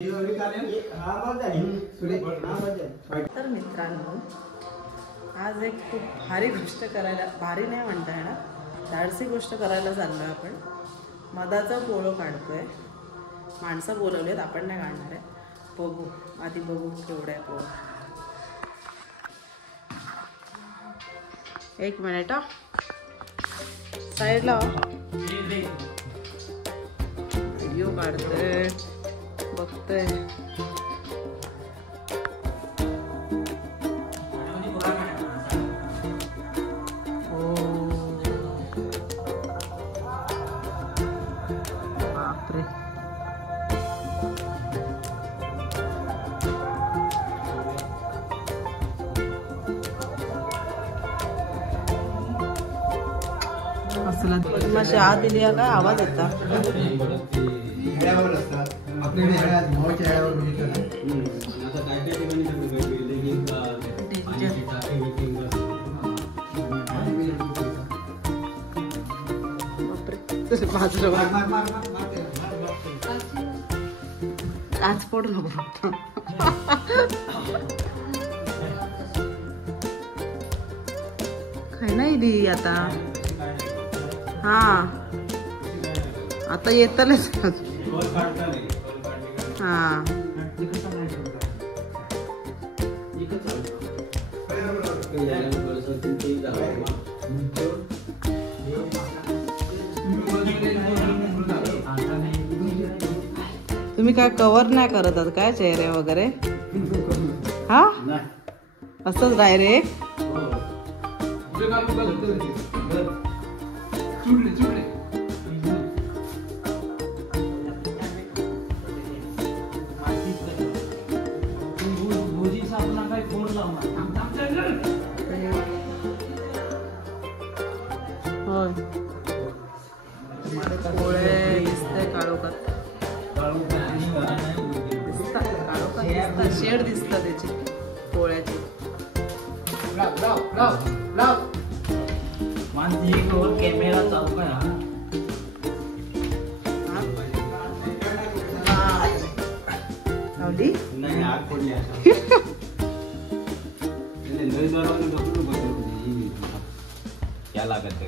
तर मित्रांनो, आज एक खूप भारी गोष्ट करायला, भारी नाही म्हणता येणार, धाडसी गोष्ट करायला चाललो आहे आपण. मधाचा पोळो काढतोय. माणसं बोलवलेत, आपण नाही काढणार आहे. बघू आधी, बघू केवढा आहे पोळो. एक मिनिट हा, साईडला व्हिडिओ काढतोय, बघतोय. बापरे, मशी आत दिली काय आवाज येता. आज पडू नको फक्त. काय नाही दी आता. हा आता येतलच. हा तुम्ही काय कव्हर नाही करत आहात काय चेहरे वगैरे? हा असंच डायरेक्ट. होय पोळे दिसतंय काळोखात. शेड दिसत त्याची पोळ्याची. कॅमेरा चालू लावली नाही आग पडली. क्या लागत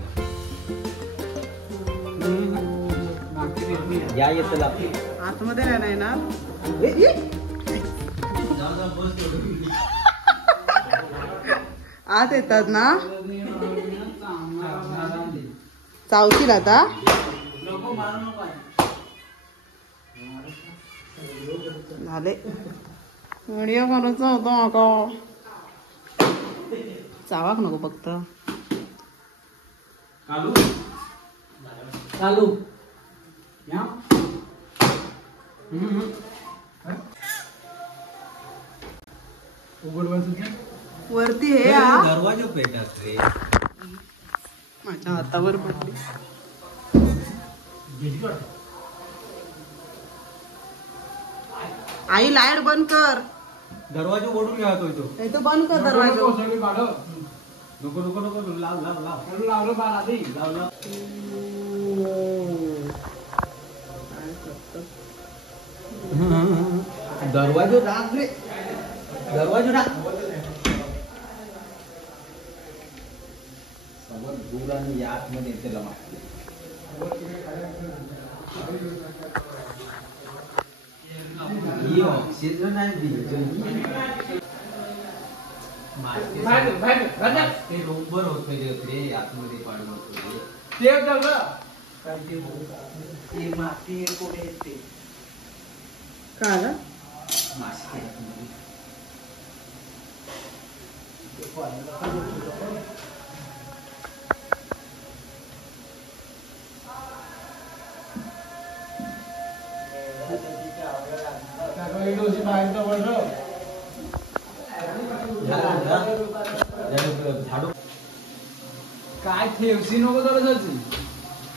या येत आतमध्ये नाही ना. आत येतात ना. चावतील आता. झाले व्हिडिओ करायचा होता माका. चावाक नको फक्त. चालू वरती हे दरवाजा पेटत रे. माझ्या हातावर पडली. आई लाईट बंद कर. दरवाजा ओढून घ्या तो. तो बंद कर दरवाजा. नको नको नको लाव लाव लाव लावलं बार आधी लाव लाव. दरवाजा टाक रे. दरवाजा टाक. समोर दूर आणि यात मध्ये त्याला मागते. ही ऑक्सिजन आहे ते रोबर होत रे आतमध्ये पाडून होतो ते माती कोणी येते का ग. मासे काय ठेवशी नको तर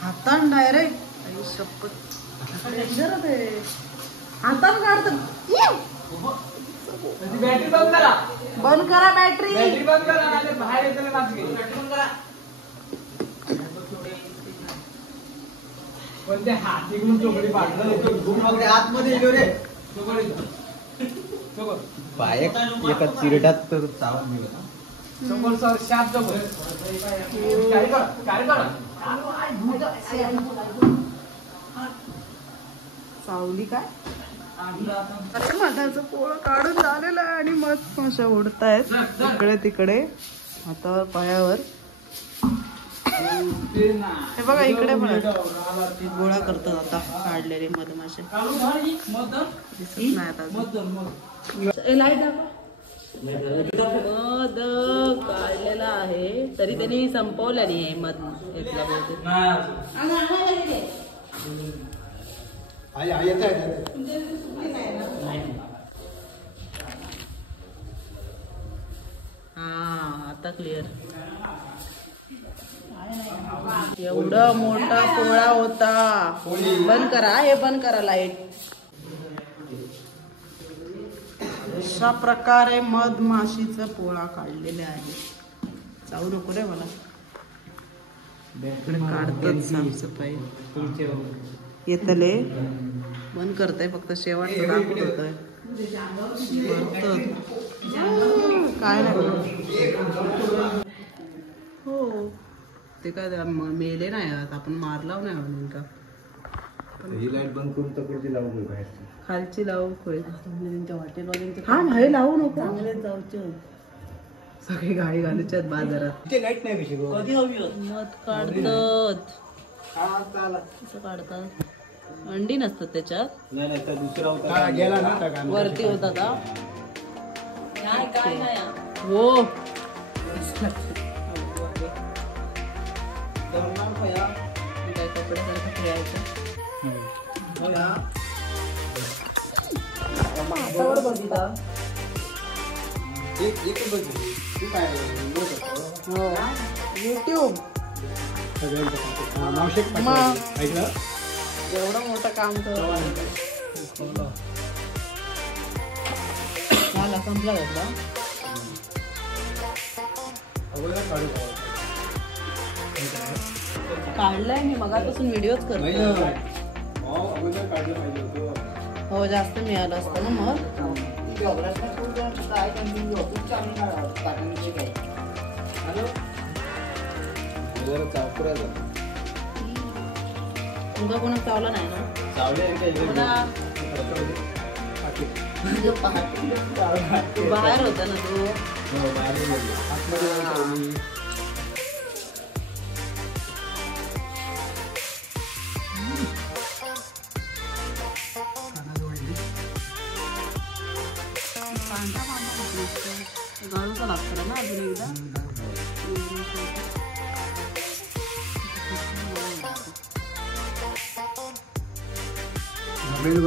हातान डायरेक्ट. हातान काढत. बॅटरी बंद करा. बंद करा बॅटरी. बॅटरी बंद करा नाही बाहेर येताना बॅटरी बंद करा. पण ते हात इकडून चोकडी पाडलं आतमध्ये गेलो रे. बायक एका चिरड्यात तर चावत निघत. सावली काय अरे मधाचं पोळं काढून झालेलं आहे आणि मस्त माशा उडतायत इकडे तिकडे हातावर पायावर. हे बघा इकडे पण गोळा करतात आता काढलेले मधमाशे. दिसत नाही आता मध काढलेला आहे तरी त्यांनी संपवलं नाही मध घेतला बहुतेक. हा आता क्लिअर. एवढा मोठा पोळा होता. बंद करा हे बंद करा लाईट. अशा प्रकारे मधमाशीचा पोळा काढलेला आहे. जाऊ नको रे मला काढतात साफसफाई येतले बंद करताय फक्त शेवटचं दाखवतोय काय नाही हो ते काय मेले नाही आपण मारलाव नाही म्हणून का. ही लाईट बंद करून तकडची लावू बाहेर खालची लावू खोय हा भाई लावू नको चांगले जाऊचे सगळी गाडी घालूच्यात बाजारात. ते लाईट नाही कशी मध काढतात काढतात अंडी नसतात त्याच्यात. नाही दुसरा होता गेला ना वरती होता का हो काय कपड्यासारखं खेळायचं. युट्यूब एवढं मोठं काम झाला संपला घेतला. काढलाय मी मगापासून व्हिडिओच करतो. हो जास्त मिळालं असतं ना मग. तुमचा कोणा चावला नाही ना. बाहेर होता ना तू. गाळूचं लागतं ना अजून एकदा.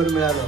मिळालं